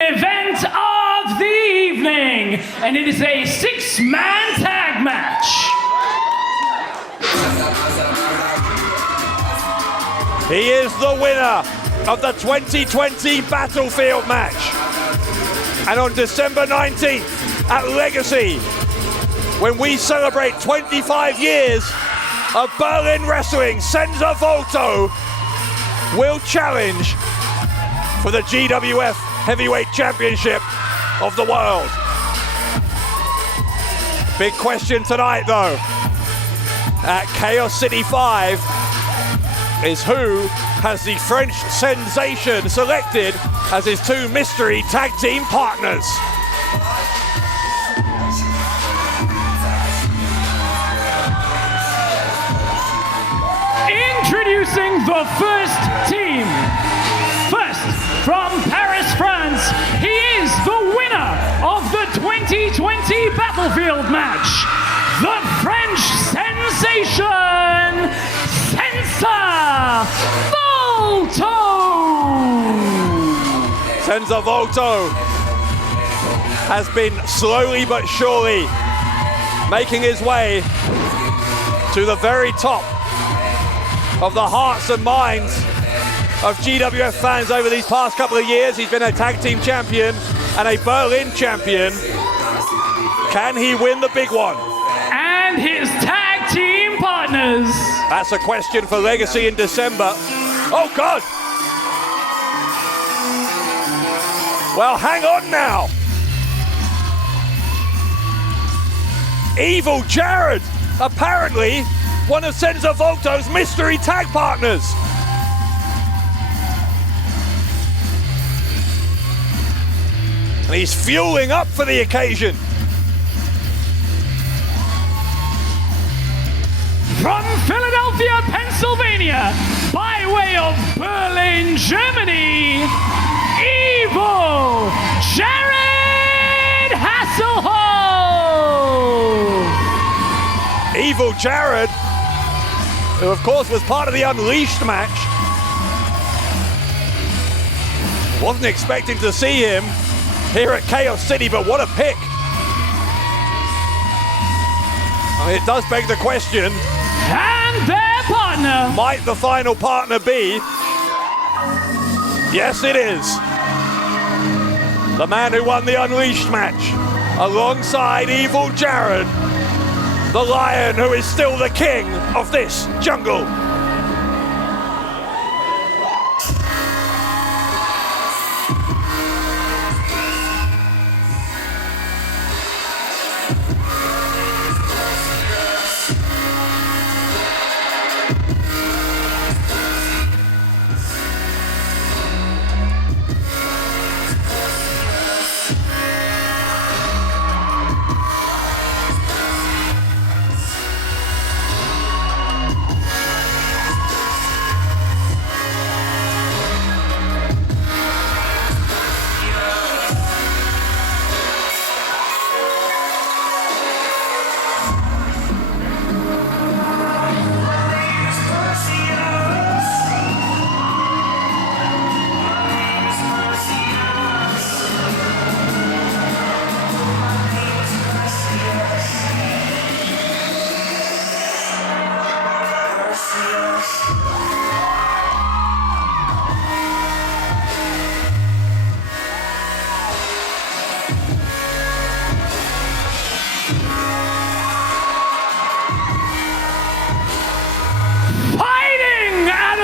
Event of the evening, and it is a 6-man tag match. He is the winner of the 2020 Battlefield match. And on December 19th at Legacy, when we celebrate 25 years of Berlin wrestling, Senza Volto will challenge for the GWF Heavyweight Championship of the world. Big question tonight though, at Chaos City 5, is who has the French sensation selected as his 2 mystery tag team partners. Introducing the first team. First, from Paris, France, he is the winner of the 2020 Battlefield match, the French sensation, Senza Volto! Senza Volto has been slowly but surely making his way to the very top of the hearts and minds of GWF fans over these past couple of years. He's been a tag team champion and a Berlin champion. Can he win the big one? And his tag team partners. That's a question for Legacy in December. Oh God! Well, hang on now. Evil Jared, apparently one of Senza Volto's mystery tag partners. And he's fueling up for the occasion. From Philadelphia, Pennsylvania, by way of Berlin, Germany, Evil Jared Hasselhoff! Evil Jared, who of course was part of the Unleashed match. Wasn't expecting to see him here at Chaos City, but what a pick. I mean, it does beg the question. And their partner. Might the final partner be? Yes, it is. The man who won the Unleashed match, alongside Evil Jared, the lion who is still the king of this jungle.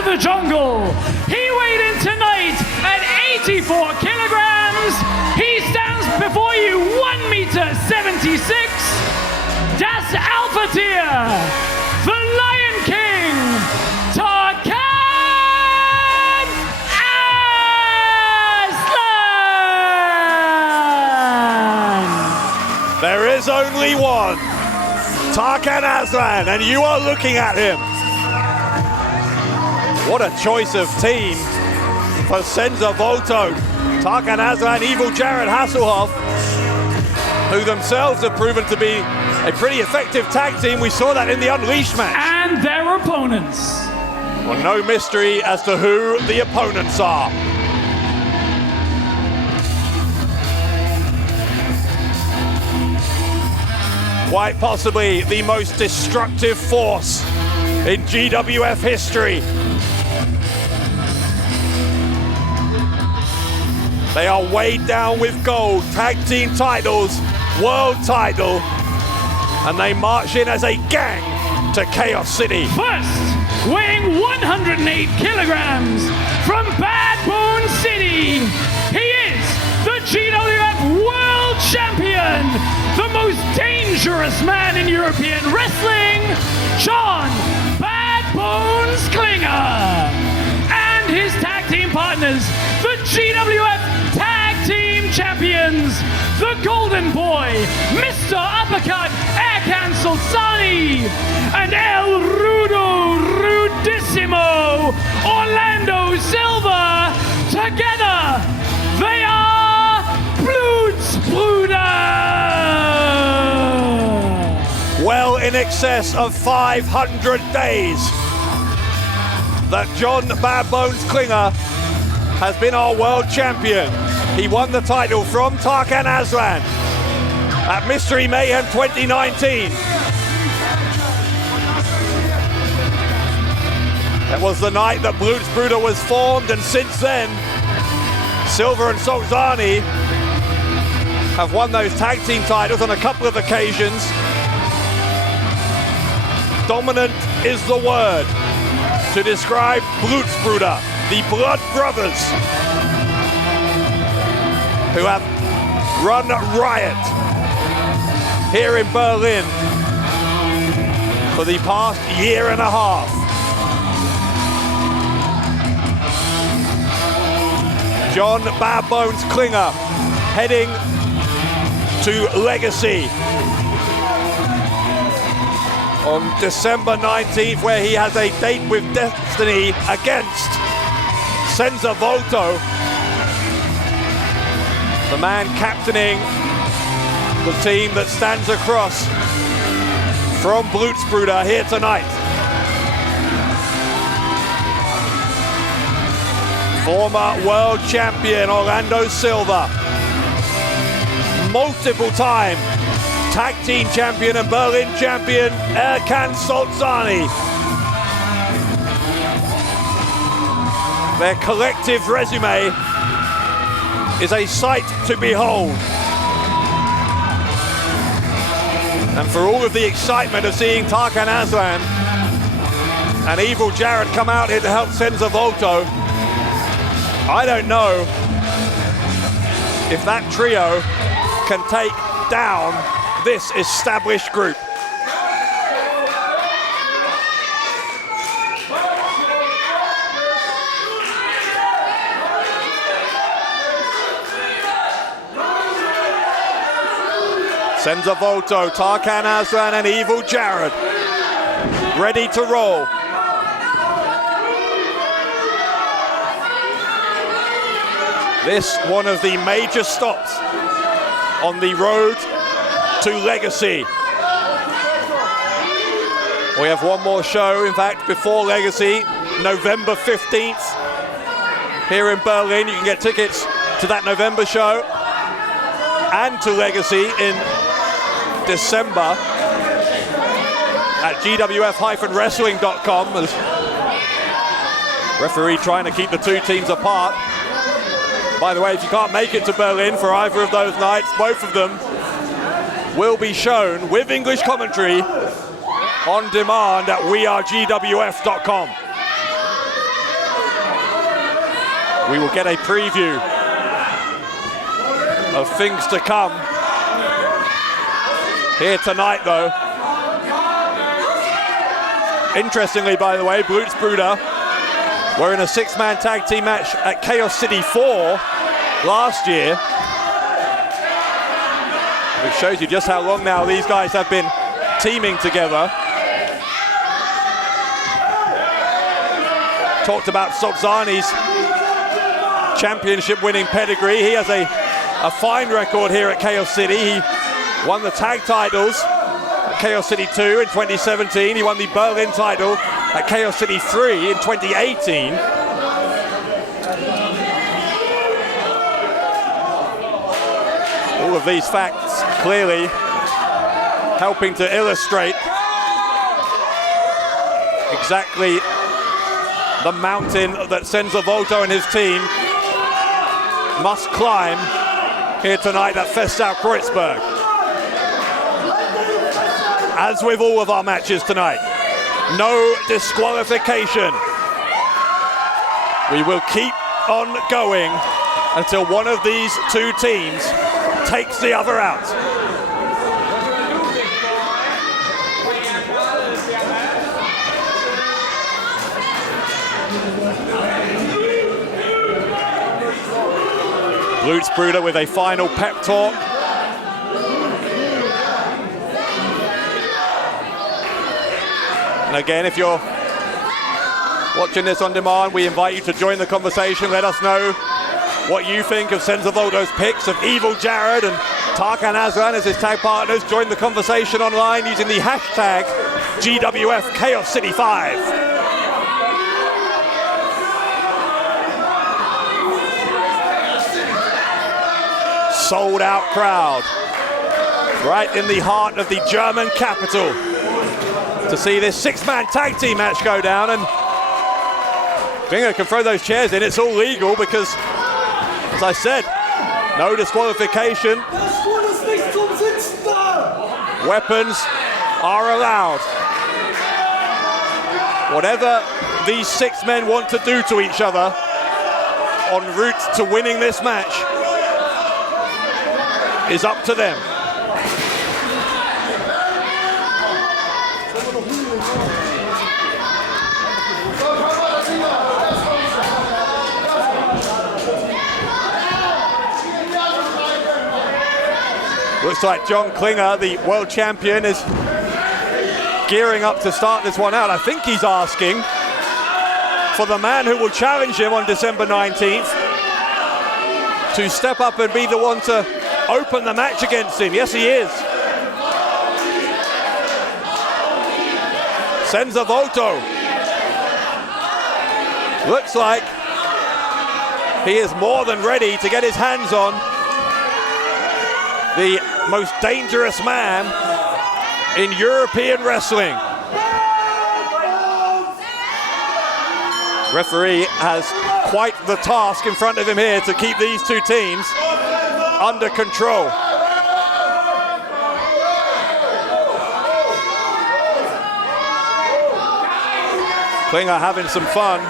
The jungle. He weighed in tonight at 84 kilograms. He stands before you 1 meter 76. Das Alpha Tier, the Lion King, Tarkan Aslan. There is only one, Tarkan Aslan, and you are looking at him. What a choice of team for Senza Volto. Tarkan Aslan, Evil Jared Hasselhoff, who themselves have proven to be a pretty effective tag team. We saw that in the Unleashed match. And their opponents. Well, no mystery as to who the opponents are. quite possibly the most destructive force in GWF history. They are weighed down with gold, tag team titles, world title, and they march in as a gang to Chaos City. First, weighing 108 kilograms from Bad Bone City, he is the GWF World Champion, the most dangerous man in European wrestling, John Bad Bones Klinger. And his tag team partners, the GWF Tag Team Champions, the Golden Boy, Mr. Uppercut, Erkan Sulcani, and El Rudo Rudissimo, Orlando Silva. Together, they are Blutsbrüder. Well in excess of 500 days that John Bad Bones Klinger has been our world champion. He won the title from Tarkan Aslan at Mystery Mayhem 2019. That was the night that Blutsbrüder was formed, and since then, Silva and Sulcani have won those tag team titles on a couple of occasions. Dominant is the word to describe Blutsbrüder, the Blood Brothers, who have run riot here in Berlin for the past year and a half. John Bad Bones Klinger heading to Legacy on December 19th, where he has a date with Destiny against Senza Volto, the man captaining the team that stands across from Blutsbrüder here tonight. Former world champion Orlando Silva, multiple-time tag team champion and Berlin champion Erkan Sulcani. Their collective resume is a sight to behold. And for all of the excitement of seeing Tarkan Aslan and Evil Jared come out here to help Senza Volto, I don't know if that trio can take down this established group. Senza Volto, Tarkan Aslan and Evil Jared ready to roll. This one of the major stops on the road to Legacy. We have one more show, in fact, before Legacy, November 15th here in Berlin. You can get tickets to that November show and to Legacy in December at GWF-wrestling.com. As referee trying to keep the two teams apart. By the way, if you can't make it to Berlin for either of those nights, both of them will be shown with English commentary on demand at wearegwf.com. We will get a preview of things to come here tonight, though. Interestingly, by the way, Blutsbrüder were in a six-man tag team match at Chaos City 4 last year, which shows you just how long now these guys have been teaming together. Talked about Sulcani's championship-winning pedigree. He has a fine record here at Chaos City. He won the tag titles at Chaos City 2 in 2017. He won the Berlin title at Chaos City 3 in 2018. All of these facts clearly helping to illustrate exactly the mountain that Senza Volto and his team must climb here tonight at Festsaal Kreuzberg. As with all of our matches tonight, no disqualification. We will keep on going until one of these two teams takes the other out. Blutsbrüder with a final pep talk. And again, if you're watching this on demand, we invite you to join the conversation. Let us know what you think of Senza Volto's picks of Evil Jared and Tarkan Aslan as his tag partners. Join the conversation online using the hashtag GWF Chaos City 5. Sold out crowd right in the heart of the German capital to see this six-man tag team match go down, and Klinger can throw those chairs in. It's all legal because, as I said, no disqualification. Weapons are allowed. Whatever these six men want to do to each other en route to winning this match is up to them. Looks like John Klinger, the world champion, is gearing up to start this one out. I think he's asking for the man who will challenge him on December 19th to step up and be the one to open the match against him. Yes, he is. Senza Volto. Looks like he is more than ready to get his hands on the most dangerous man in European wrestling. Referee has quite the task in front of him here to keep these two teams under control. Klinger having some fun,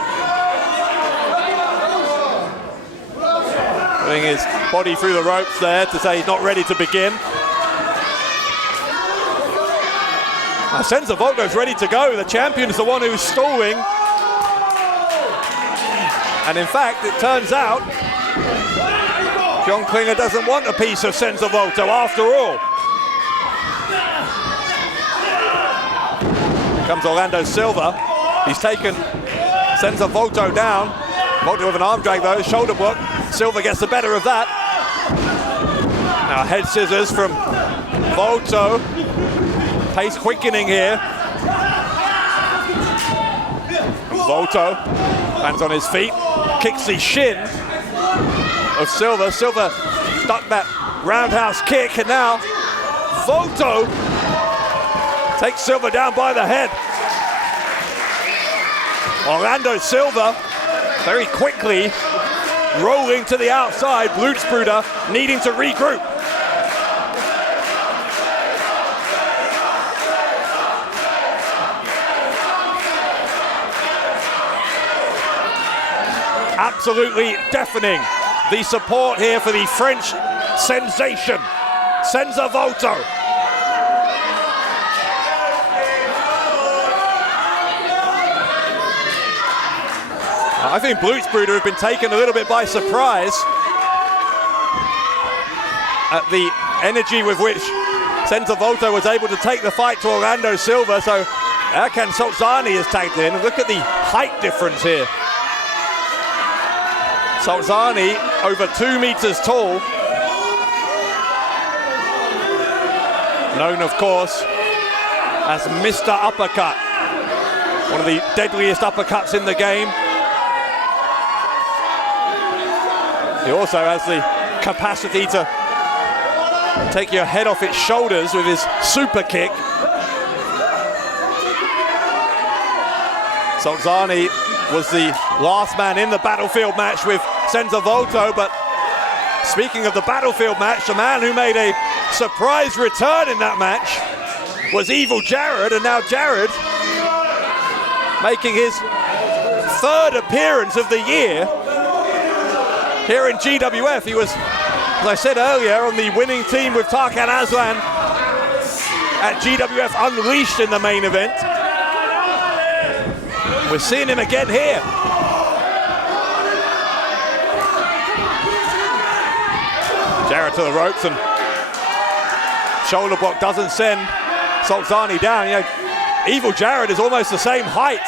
putting his body through the ropes there to say he's not ready to begin. Now Senza Volto's ready to go. The champion's the one who's stalling. And in fact, it turns out John Klinger doesn't want a piece of Senza Volto after all. Here comes Orlando Silva. He's taken Senza Volto down. Volto with an arm drag though, shoulder block. Silva gets the better of that. Now head scissors from Volto. Pace quickening here. And Volto lands on his feet, kicks the shin of Silva. Silva stuck that roundhouse kick, and now Volto takes Silva down by the head. Orlando Silva very quickly rolling to the outside. Blutsbrüder needing to regroup. Absolutely deafening, the support here for the French sensation, Senza Volto. I think Blutsbrüder have been taken a little bit by surprise at the energy with which Senza Volto was able to take the fight to Orlando Silva. So Erkan Sulcani is tagged in. Look at the height difference here. Sulcani over 2 meters tall. Known, of course, as Mr. Uppercut. One of the deadliest uppercuts in the game. He also has the capacity to take your head off its shoulders with his super kick. Sulcani was the last man in the battlefield match with Senza Volto, but speaking of the battlefield match, the man who made a surprise return in that match was Evil Jared, and now Jared making his third appearance of the year here in GWF. He was, as I said earlier, on the winning team with Tarkan Aslan at GWF Unleashed in the main event. We're seeing him again here. Jared to the ropes, and shoulder block doesn't send Sulcani down. You know, Evil Jared is almost the same height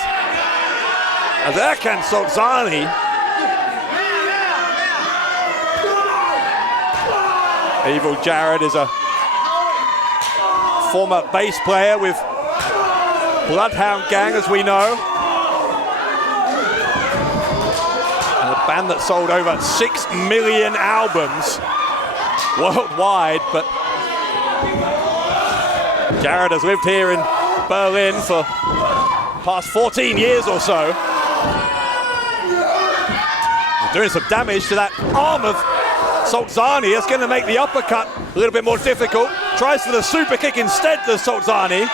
as Erkan Sulcani. Evil Jared is a former bass player with Bloodhound Gang, as we know. And a band that sold over 6 million albums worldwide, but Jared has lived here in Berlin for the past 14 years or so. He's doing some damage to that arm of Sulcani. That's going to make the uppercut a little bit more difficult. Tries for the super kick instead to Sulcani.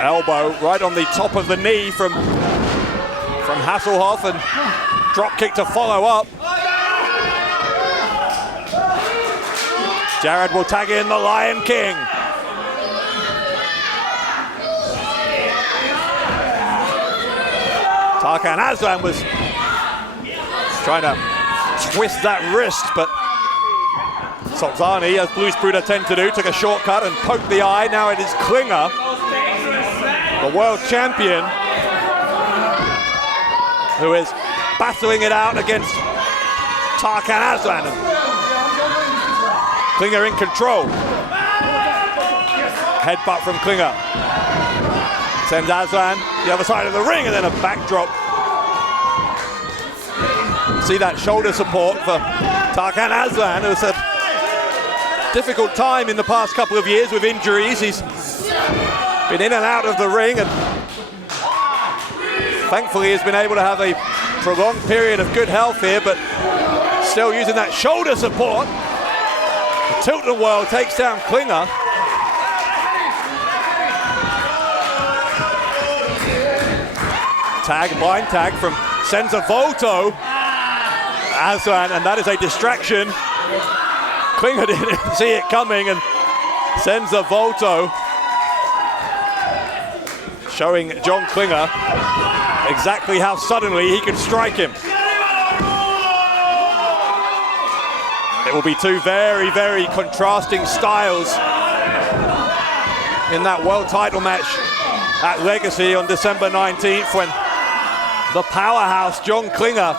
Elbow right on the top of the knee from Hasselhoff, and drop kick to follow up. Jared will tag in the Lion King. Tarkan Aslan was trying to twist that wrist, but Sulcani, as Blutsbrüder tend to do, took a shortcut and poked the eye. Now it is Klinger, the world champion, who is battling it out against Tarkan Aslan. Klinger in control. Headbutt from Klinger. Sends Aslan the other side of the ring, and then a backdrop. See that shoulder support for Tarkan Aslan, who's had a difficult time in the past couple of years with injuries. He's been in and out of the ring, and thankfully has been able to have a prolonged period of good health here, but still using that shoulder support. The tilt-a-whirl takes down Klinger. Tag, blind tag from Senza Volto. Aslan, and that is a distraction. Klinger didn't see it coming, and Senza Volto showing John Klinger exactly how suddenly he can strike him. It will be two very, very contrasting styles in that world title match at Legacy on December 19th, when the powerhouse John Klinger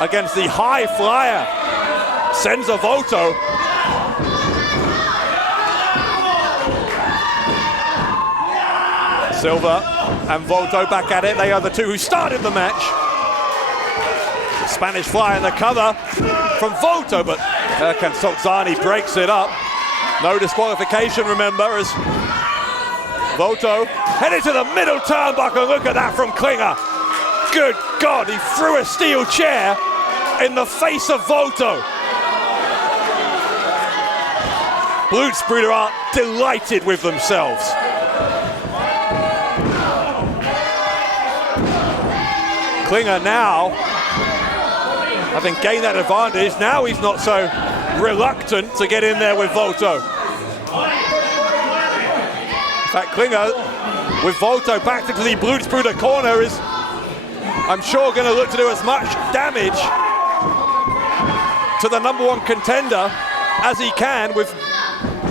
against the high flyer Senza Volto. Silva and Volto back at it. They are the two who started the match. The Spanish fly in the cover from Volto, but Erkan Sulcani breaks it up. No disqualification, remember, as Volto headed to the middle turnbuckle. Look at that from Klinger. Good God, he threw a steel chair in the face of Volto. Blutsbrüder are delighted with themselves. Klinger now, having gained that advantage, now he's not so reluctant to get in there with Volto. In fact, Klinger, with Volto back into the Blutsbrüder corner, is, I'm sure, going to look to do as much damage to the #1 contender as he can, with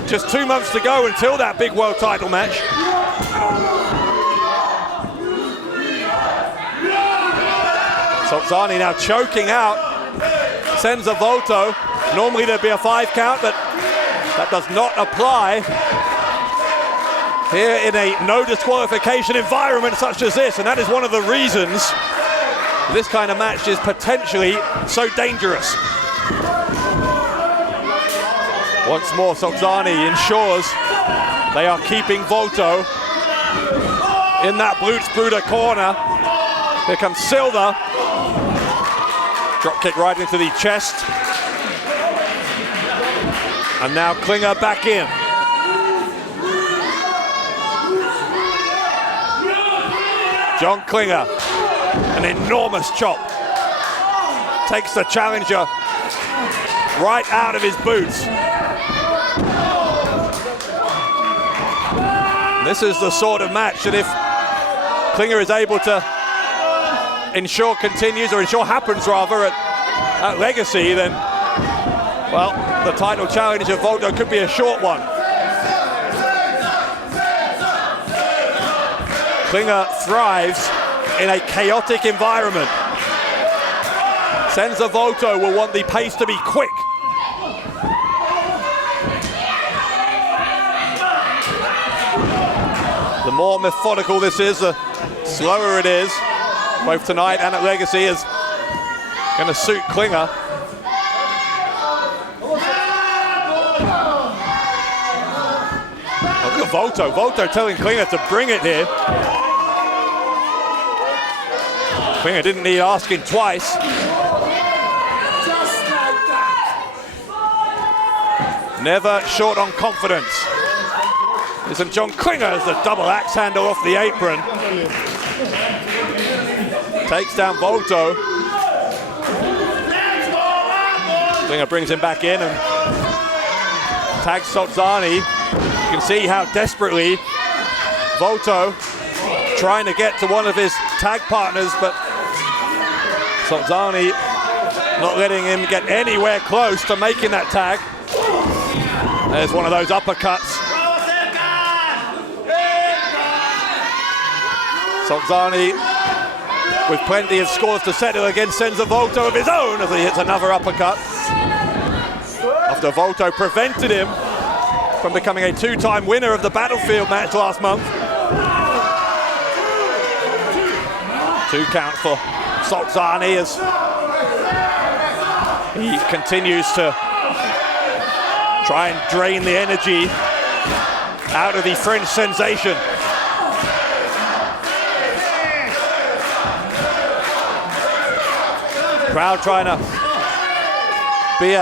just 2 months to go until that big world title match. Sulcani now choking out Senza Volto. Normally there'd be a 5 count, but that does not apply here in a no disqualification environment such as this, and that is one of the reasons this kind of match is potentially so dangerous. Once more, Sulcani ensures they are keeping Volto in that Blutsbrüder corner. Here comes Silva. Drop kick right into the chest. And now Klinger back in. John Klinger, an enormous chop. Takes the challenger right out of his boots. This is the sort of match that if Klinger is able to ensure continues, or ensure happens rather, at Legacy, then, well, the title challenge of Volto could be a short one. Klinger thrives in a chaotic environment. Senza Volto will want the pace to be quick. The more methodical this is, the slower it is, both tonight and at Legacy, is going to suit Klinger. Look at Volto. Volto telling Klinger to bring it here. Klinger didn't need asking twice. Never short on confidence. Isn't John Klinger as the double axe handle off the apron. Takes down Volto. Klinger brings him back in and tags Sulcani. You can see how desperately Volto trying to get to one of his tag partners, but Sulcani not letting him get anywhere close to making that tag. There's one of those uppercuts. Sulcani with plenty of scores to settle against Senza Volto of his own as he hits another uppercut. After Volto prevented him from becoming a two-time winner of the Battlefield match last month. 2 count for Sulcani as he continues to try and drain the energy out of the French sensation. Crowd trying to be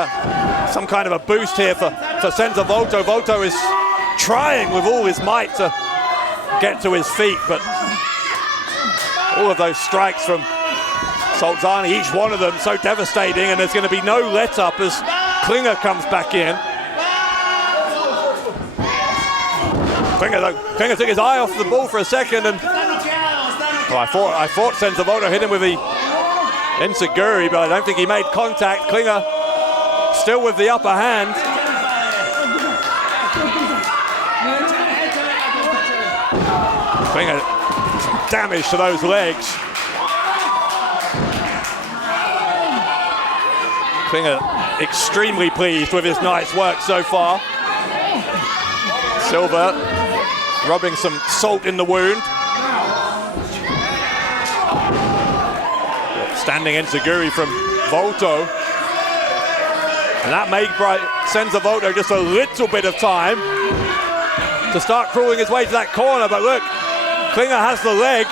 some kind of a boost here for Senza Volto. Volto is trying with all his might to get to his feet, but all of those strikes from Sulcani, each one of them so devastating, and there's going to be no let-up as Klinger comes back in. Klinger took his eye off the ball for a second, and I thought Senza Volto hit him with the enziguri, but I don't think he made contact. Klinger still with the upper hand. Klinger, some damage to those legs. Klinger extremely pleased with his night's work so far. Silva rubbing some salt in the wound. Standing enziguri from Volto. And that made Senza Volto just a little bit of time to start crawling his way to that corner. But look, Klinger has the leg.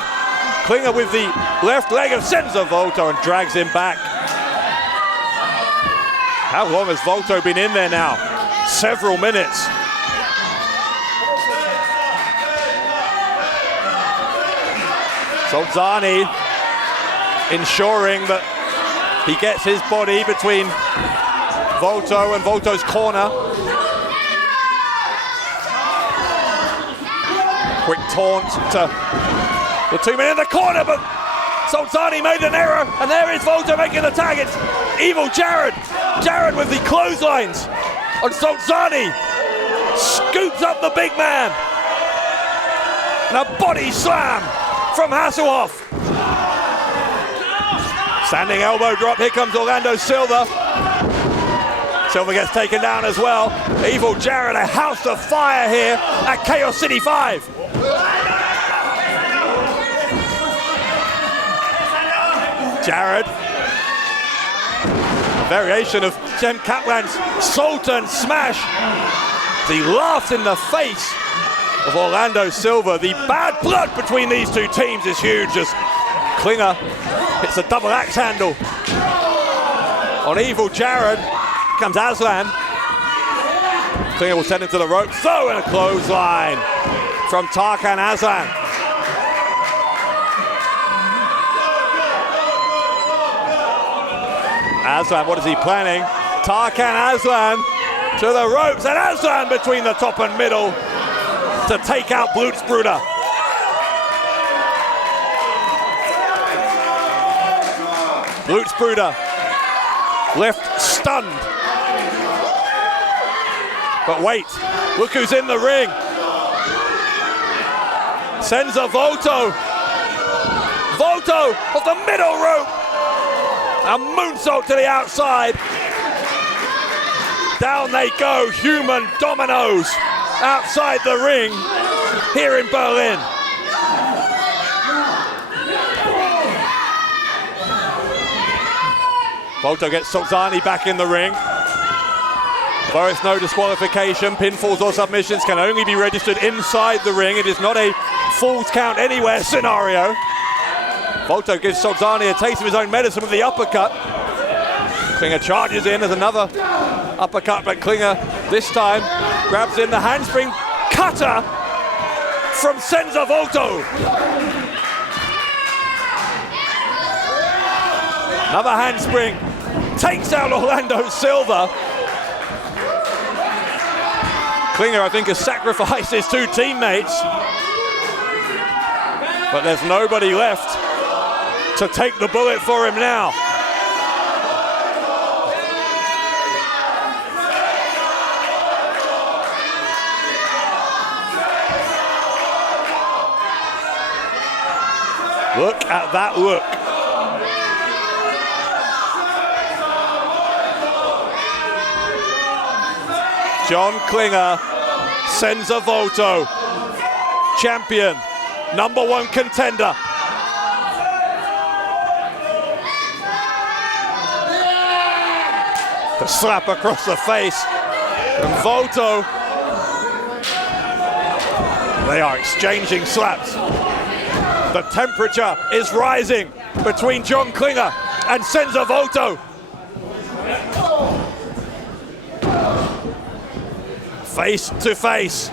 Klinger with the left leg of Senza Volto and drags him back. How long has Volto been in there now? Several minutes. Sulcani ensuring that he gets his body between Volto and Volto's corner. Quick taunt to the 2 men in the corner, but Sulcani made an error, and there is Volto making the tag. It's Evil Jared. Jared with the clotheslines on Sulcani. Scoops up the big man. And a body slam from Hasselhoff. Standing elbow drop, here comes Orlando Silva. Silva gets taken down as well. Evil Jared, a house of fire here at Chaos City 5. Jared variation of Jem Kaplan's Sultan smash. He laughs in the face of Orlando Silva. The bad blood between these two teams is huge as Klinger hits a double axe handle on Evil Jared. Comes Aslan. Klinger will send him to the ropes. Throw in a clothesline from Tarkan Aslan. Aslan, what is he planning? Tarkan Aslan to the ropes, and Aslan between the top and middle to take out Blutsbrüder. Blutsbrüder left stunned. But wait, look who's in the ring. Senza Volto. Volto off the middle rope. A moonsault to the outside. Down they go, human dominoes outside the ring here in Berlin. Volto gets Sulcani back in the ring. Though it's no disqualification, pinfalls or submissions can only be registered inside the ring. It is not a falls count anywhere scenario. Volto gives Sulcani a taste of his own medicine with the uppercut. Klinger charges in as another uppercut, but Klinger this time grabs in the handspring cutter from Senza Volto. Another handspring takes out Orlando Silva. Klinger, I think, has sacrificed his two teammates, but there's nobody left to take the bullet for him now. Look at that look. John Klinger, Senza Volto, champion, #1 contender. The slap across the face from Volto. They are exchanging slaps. The temperature is rising between John Klinger and Senza Volto. Face to face.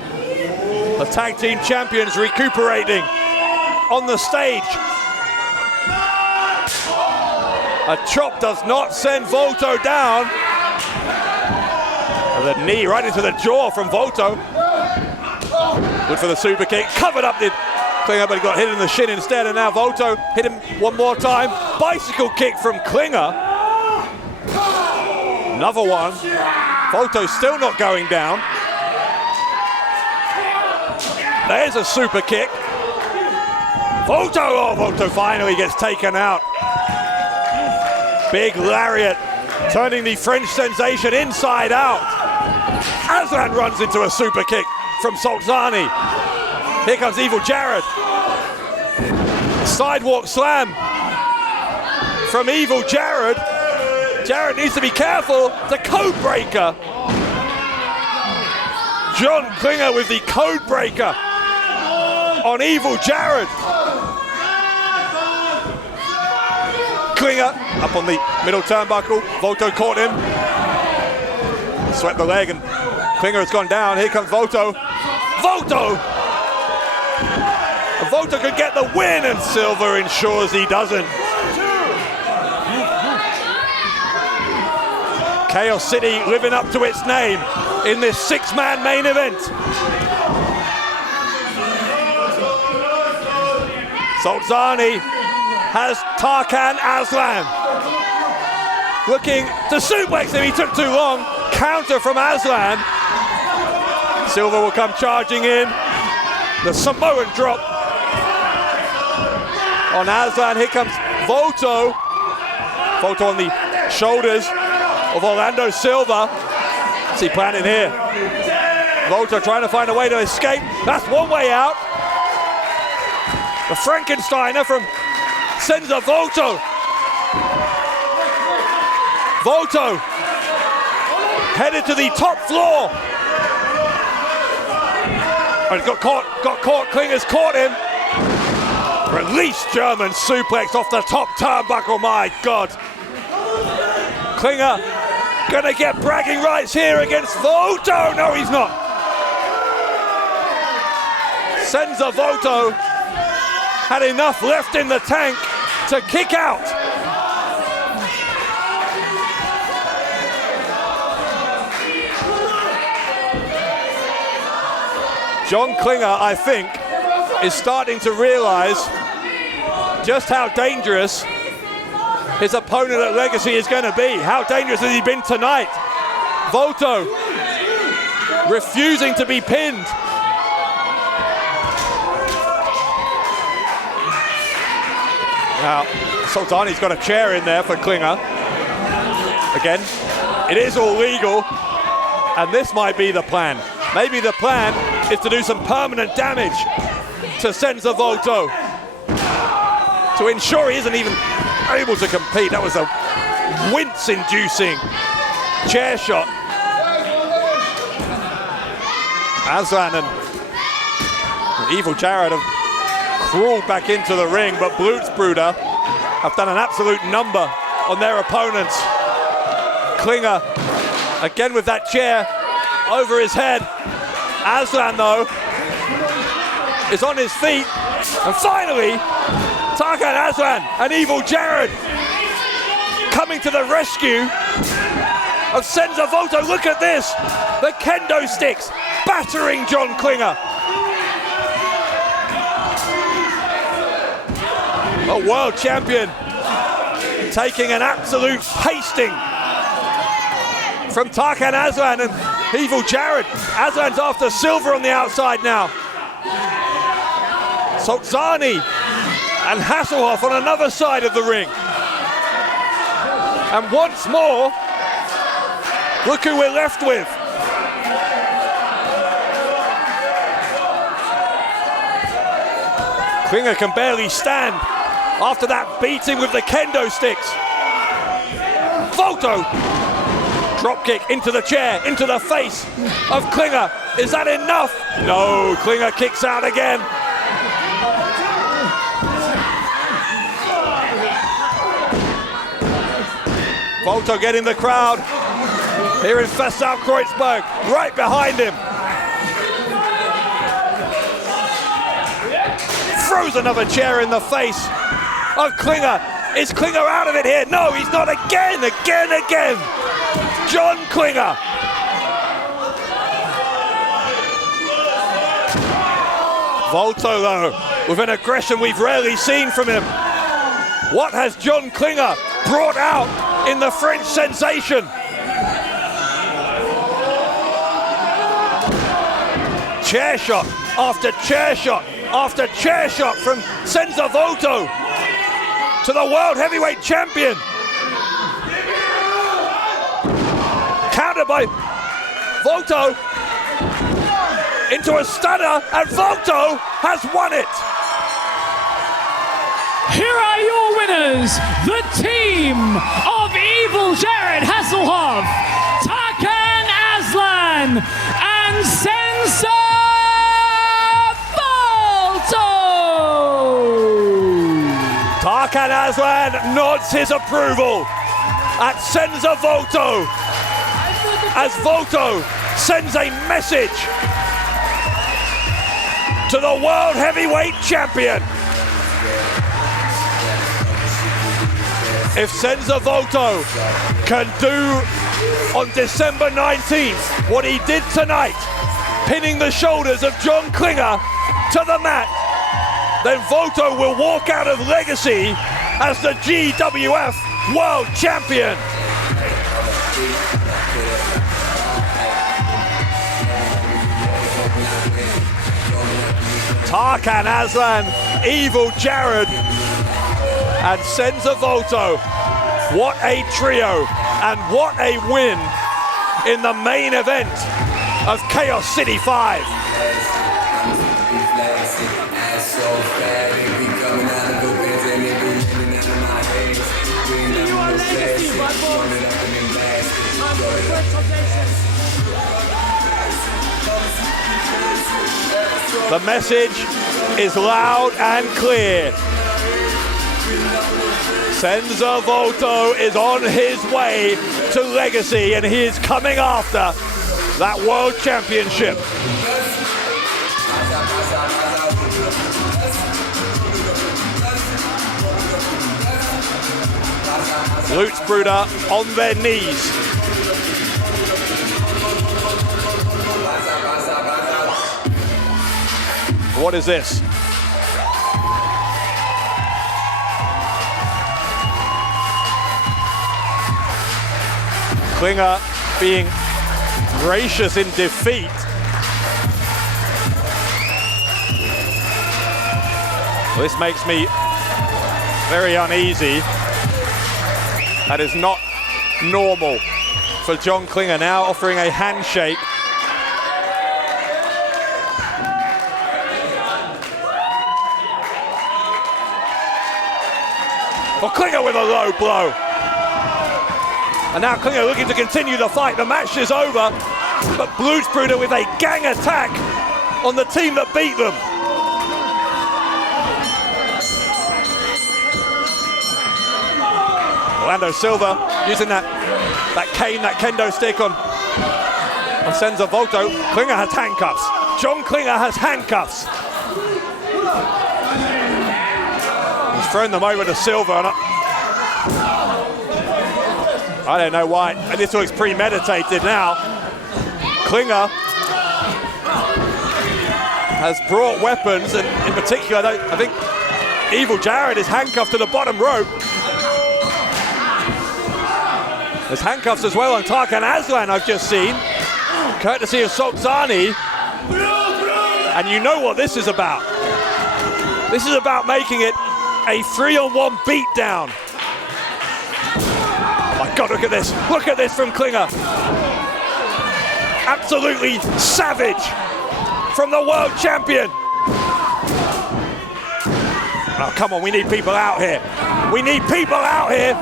The tag team champions recuperating on the stage. A chop does not send Volto down. And the knee right into the jaw from Volto. Good for the super kick. Covered up did Klinger, but he got hit in the shin instead, and now Volto hit him one more time. Bicycle kick from Klinger. Another one. Volto still not going down. There's a super kick. Volto finally gets taken out. Big lariat, turning the French sensation inside out. Aslan runs into a super kick from Sulcani. Here comes Evil Jared. Sidewalk slam from Evil Jared. Jared needs to be careful. The code breaker. John Klinger with the code breaker on Evil Jared. Klinger up on the middle turnbuckle. Volto caught him. Swept the leg and Klinger has gone down. Here comes Volto. Volto! And Volto could get the win, and Silva ensures he doesn't. Chaos City living up to its name in this six-man main event. Sulcani has Tarkan Aslan. Looking to suplex him, he took too long. Counter from Aslan. Silva will come charging in. The Samoan drop on Aslan. Here comes Volto. Volto on the shoulders of Orlando Silva. What's he planning here? Volto trying to find a way to escape. That's one way out. The Frankensteiner from Senza Volto. Volto headed to the top floor. And got caught, Klinger's caught him. Release German suplex off the top turnbuckle, my God. Klinger gonna get bragging rights here against Volto. No, he's not. Senza Volto had enough left in the tank to kick out. John Klinger, I think, is starting to realize just how dangerous his opponent at Legacy is going to be. How dangerous has he been tonight? Volto refusing to be pinned. Now, Sulcani's got a chair in there for Klinger. Again, it is all legal, and this might be the plan. Maybe the plan is to do some permanent damage to Senza Volto to ensure he isn't even able to compete. That was a wince-inducing chair shot. Aslan and Evil Jared have crawled back into the ring, but Blutsbrüder have done an absolute number on their opponents. Klinger, again with that chair over his head. Aslan, though, is on his feet. And finally, Tarkan Aslan and Evil Jared coming to the rescue of Senza Volto. Look at this. The kendo sticks battering John Klinger. A world champion taking an absolute pasting from Tarkan Aslan and Evil Jared. Aslan's after silver on the outside now. Sulcani and Hasselhoff on another side of the ring. And once more, look who we're left with. Klinger can barely stand after that beating with the kendo sticks. Volto, drop kick into the chair, into the face of Klinger. Is that enough? No, Klinger kicks out again. Volto getting the crowd here in Kreuzberg, right behind him. Throws another chair in the face of Klinger. Is Klinger out of it here? No, he's not. Again. John Klinger. Volto, though, with an aggression we've rarely seen from him. What has John Klinger brought out in the French sensation? Chair shot after chair shot after chair shot from Senza Volto to the world heavyweight champion. Countered by Volto into a stunner, and Volto has won it. Here are your winners, the team of Evil Jared Hasselhoff, Tarkan Aslan, and Senza Volto. Tarkan Aslan nods his approval at Senza Volto as Volto sends a message to the world heavyweight champion. If Senza Volto can do on December 19th what he did tonight, pinning the shoulders of John Klinger to the mat, then Volto will walk out of Legacy as the GWF World Champion. Tarkan Aslan, Evil Jared, and Senza Volto. What a trio and what a win in the main event of Chaos City 5. You are Legacy, The message is loud and clear. Senza Volto is on his way to legacy, and he is coming after that world championship. Blutsbrüder on their knees. What is this? Klinger being gracious in defeat. Well, this makes me very uneasy. That is not normal for John Klinger, now offering a handshake. Well, Klinger with a low blow. And now Klinger looking to continue the fight. The match is over, but Blutsbrüder with a gang attack on the team that beat them. Orlando Silva using that cane, that kendo stick on Senza Volto. Klinger has handcuffs. John Klinger has handcuffs. He's thrown them over to Silva, and I don't know why. This looks premeditated now. Klinger has brought weapons, and in particular, I think Evil Jared is handcuffed to the bottom rope. There's handcuffs as well on Tarkan Aslan, I've just seen, courtesy of Sulcani. And you know what this is about. This is about making it a 3-on-1 beatdown. Oh my God, look at this. Look at this from Klinger. Absolutely savage from the world champion. Oh, come on, we need people out here. We need people out here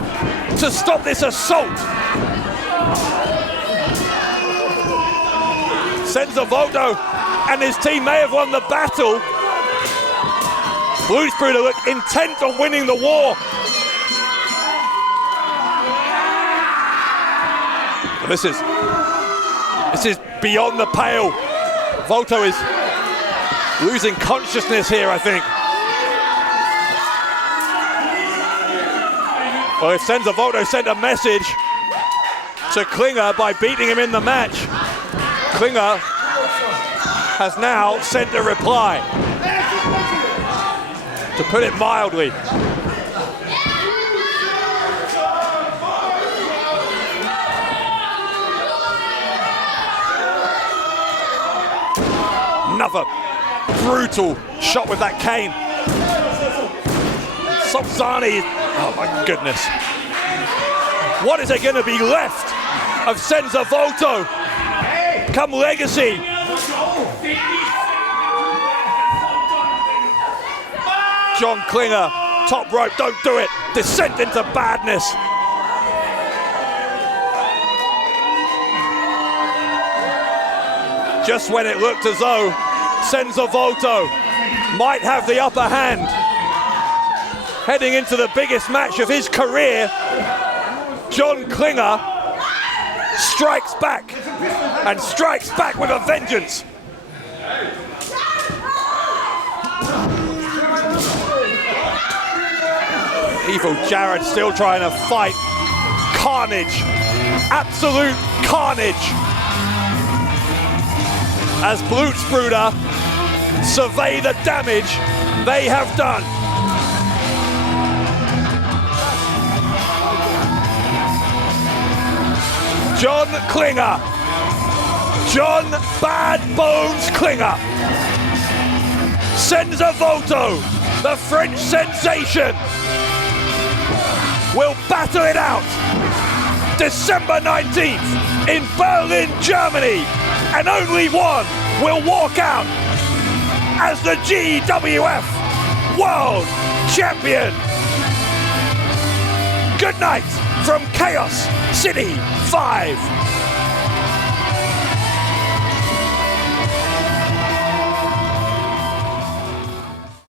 to stop this assault. Senza Volto and his team may have won the battle. Blutsbrüder look intent on winning the war. This is beyond the pale. Volto is losing consciousness here, I think. Well, if Senza Volto sent a message to Klinger by beating him in the match, Klinger has now sent a reply. To put it mildly. Another brutal shot with that cane. Sulcani, oh my goodness. What is there going to be left of Senza Volto come legacy? John Klinger, top rope, don't do it. Descent into badness. Just when it looked as though Senza Volto might have the upper hand, heading into the biggest match of his career, John Klinger strikes back, and strikes back with a vengeance. Evil Jared still trying to fight carnage, absolute carnage, as Blutsbrüder survey the damage they have done. John Klinger, John Bad Bones Klinger, Senza Volto, the French sensation, will battle it out December 19th in Berlin, Germany, and only one will walk out as the GWF World Champion. Good night from Chaos City 5.